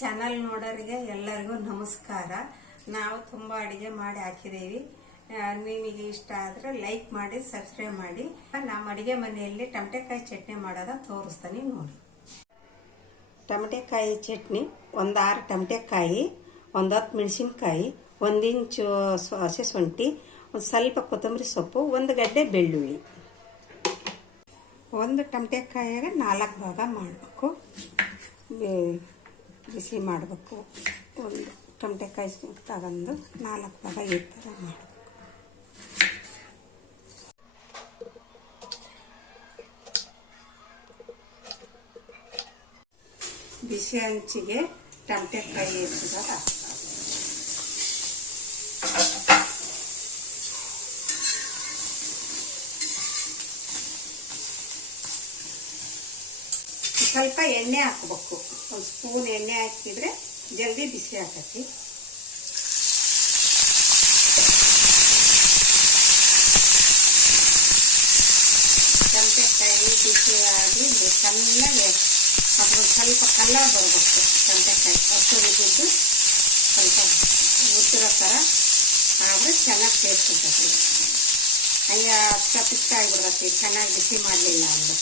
Channel ನೋಡೋರಿಗೆ ಎಲ್ಲರಿಗೂ ನಮಸ್ಕಾರ. ನಾವು ತುಂಬ ಅಡುಗೆ ಮಾಡಿ ಹಾಕಿದ್ದೀವಿ. ನಿಮಗೆ ಇಷ್ಟ ಆದರೆ ಲೈಕ್ ಮಾಡಿ, ಸಬ್ಸ್ಕ್ರೈಬ್ ಮಾಡಿ. ನಮ್ಮ ಅಡುಗೆ ಮನೆಯಲ್ಲಿ ಟಮಟೆಕಾಯಿ ಚಟ್ನಿ ಮಾಡೋದ ತೋರಿಸ್ತೀನಿ ನೋಡಿ. ಟಮಟೆಕಾಯಿ ಚಟ್ನಿ, ಒಂದು 6 ಟಮಟೆಕಾಯಿ, ಒಂದು 10 ಮೆಣಸಿನ್ಕಾಯಿ, 1 ಇಂಚು ಹಸಿ ಶುಂಠಿ, ಒಂದು ಸ್ವಲ್ಪ ಕೊತ್ತಂಬರಿ ಸೊಪ್ಪು, 1 ಗಡ್ಡೆ ಬೆಳ್ಳುಳ್ಳಿ. ಒಂದು ಟಮಟೆಕಾಯಿಗೆ 4 ಭಾಗ ಮಾಡಬೇಕು, ಬಿಸಿ ಮಾಡಬೇಕು. ಒಂದು ಟಮಟೆಕಾಯಿ ತಗೊಂಡು 4 ಭಾಗ ಈ ಥರ ಮಾಡಬೇಕು. ಬಿಸಿ ಹಂಚಿಗೆ ಟಮಟೆಕಾಯಿ ಹೆಚ್ಚಿದಾಗ ಸ್ವಲ್ಪ ಎಣ್ಣೆ ಹಾಕಬೇಕು. 1 ಸ್ಪೂನ್ ಎಣ್ಣೆ ಹಾಕಿದ್ರೆ ಜಲ್ದಿ ಬಿಸಿ ಆಕತಿ. ಟಮಟೆಕಾಯಿ ಬಿಸಿ ಆಗಿ ಚೆನ್ನಾಗಿ ಅದು ಸ್ವಲ್ಪ ಕಲರ್ ಬರಬೇಕು. ಟಮಟೆಕಾಯಿ ಹಸಿರು ಬಿದ್ದು ಸ್ವಲ್ಪ ಉದ್ದಿರೋ ಥರ ಆದರೆ ಚೆನ್ನಾಗಿ ಟೇಸ್ಟ್ ಇರ್ತದೆ. ಹಂಗೆ ಪಿಷ್ಟ ಆಗಿಬಿಡ್ತೈತಿ ಚೆನ್ನಾಗಿ ಬಿಸಿ ಮಾಡಲಿಲ್ಲ ಅಂದ್ರೆ.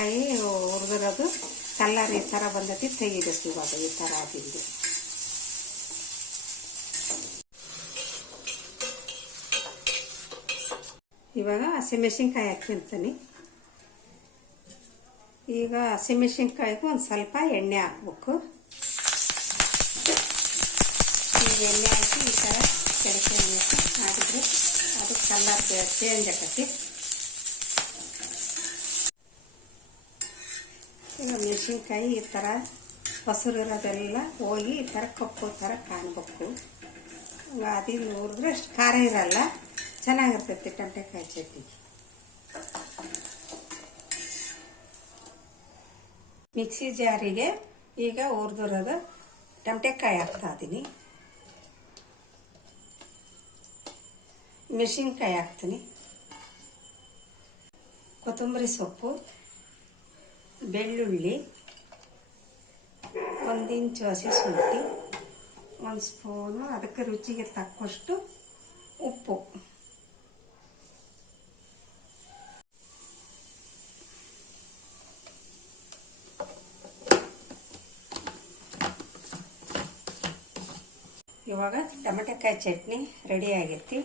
ಕಾಯಿ ಹುರಿದಿರೋದು ಕಲ್ಲರ್ ಈ ಥರ ಬಂದೈತಿ, ತೆಗಿಬೇಕು. ಇವಾಗ ಈ ಥರ ಆಗಿದ್ದು ಇವಾಗ ಹಸಿಮೆಣಸಿನ್ಕಾಯಿ ಹಾಕ್ಯಂತೀನಿ. ಈಗ ಹಸಿಮೆಣಸಿನ್ಕಾಯಿಗೂ ಒಂದು ಸ್ವಲ್ಪ ಎಣ್ಣೆ ಹಾಕ್ಬೇಕು. ಈ ಎಣ್ಣೆ ಹಾಕಿ ಈ ಥರ ಕೆಳಕ್ಕೆ ಹಾಕಿದ್ರೆ ಅದು ಕಲರ್ ಚೇಂಜ್ ಆಕತಿ. ಈಗ ಮೆಣಸಿನ್ಕಾಯಿ ಈ ಥರ ಹಸಿರು ಇರೋದೆಲ್ಲ ಹೋಗಿ ಈ ಥರ ಕಪ್ಪು ಥರ ಕಾಣಬೇಕು. ಅದನ್ನು ಹುರಿದ್ರೆ ಅಷ್ಟು ಖಾರ ಇರಲ್ಲ, ಚೆನ್ನಾಗಿರ್ತೈತಿ ಟಮಟೆಕಾಯಿ ಚಟ್ನಿ. ಮಿಕ್ಸಿ ಜಾರಿಗೆ ಈಗ ಹುರಿದಿರೋದು ಟಮಟೆಕಾಯಿ ಹಾಕ್ತಾ ಇದ್ದೀನಿ. ಮೆಣಸಿನ್ಕಾಯಿ ಹಾಕ್ತೀನಿ, ಕೊತ್ತಂಬರಿ ಸೊಪ್ಪು, ಬೆಳ್ಳುಳ್ಳಿ, 1 ಇಂಚು ಹಸಿ ಶುಂಠಿ, 1 ಸ್ಪೂನು ಅದಕ್ಕೆ ರುಚಿಗೆ ತಕ್ಕಷ್ಟು ಉಪ್ಪು. ಇವಾಗ ಟಮಟೆಕಾಯಿ ಚಟ್ನಿ ರೆಡಿ ಆಗೈತಿ.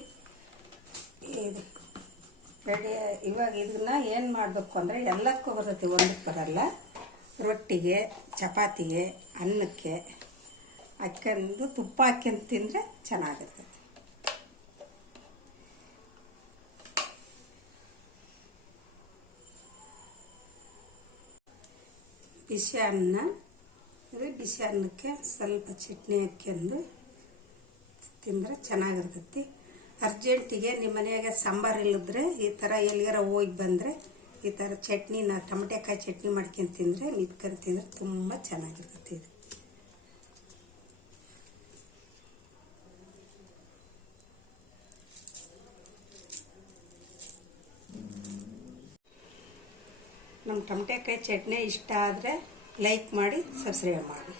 ಇವಾಗ ಇದನ್ನ ಏನು ಮಾಡಬೇಕು ಅಂದರೆ ಎಲ್ಲಕ್ಕೂ ಬರ್ತೈತಿ, ಒಂದಕ್ಕೆ ಬರಲ್ಲ. ರೊಟ್ಟಿಗೆ, ಚಪಾತಿಗೆ, ಅನ್ನಕ್ಕೆ ಹಾಕ್ಯಂದು ತುಪ್ಪ ಹಾಕ್ಯಂದು ತಿಂದರೆ ಚೆನ್ನಾಗಿರ್ತೈತಿ. ಬಿಸಿ ಅನ್ನ, ಬಿಸಿ ಅನ್ನಕ್ಕೆ ಸ್ವಲ್ಪ ಚಟ್ನಿ ಹಾಕ್ಯಂದು ತಿಂದರೆ ಚೆನ್ನಾಗಿರ್ತೈತಿ. ಅರ್ಜೆಂಟಿಗೆ ನಿಮ್ಮ ಮನೆಯಾಗ ಸಾಂಬಾರು ಇಲ್ಲದ್ರೆ ಈ ಥರ ಎಲ್ಲಿಗಾರ ಹೋಗಿ ಬಂದರೆ ಈ ಥರ ಚಟ್ನಿನ ಟಮಟೆಕಾಯಿ ಚಟ್ನಿ ಮಾಡ್ಕೊಂಡು ತಿಂದರೆ ಮಿತ್ಕೊಂಡು ತಿಂದರೆ ತುಂಬ ಚೆನ್ನಾಗಿರ್ತೈತಿ. ನಮ್ಮ ಟಮಟೆಕಾಯಿ ಚಟ್ನಿ ಇಷ್ಟ ಆದರೆ ಲೈಕ್ ಮಾಡಿ, ಸಬ್ಸ್ಕ್ರೈಬ್ ಮಾಡಿ.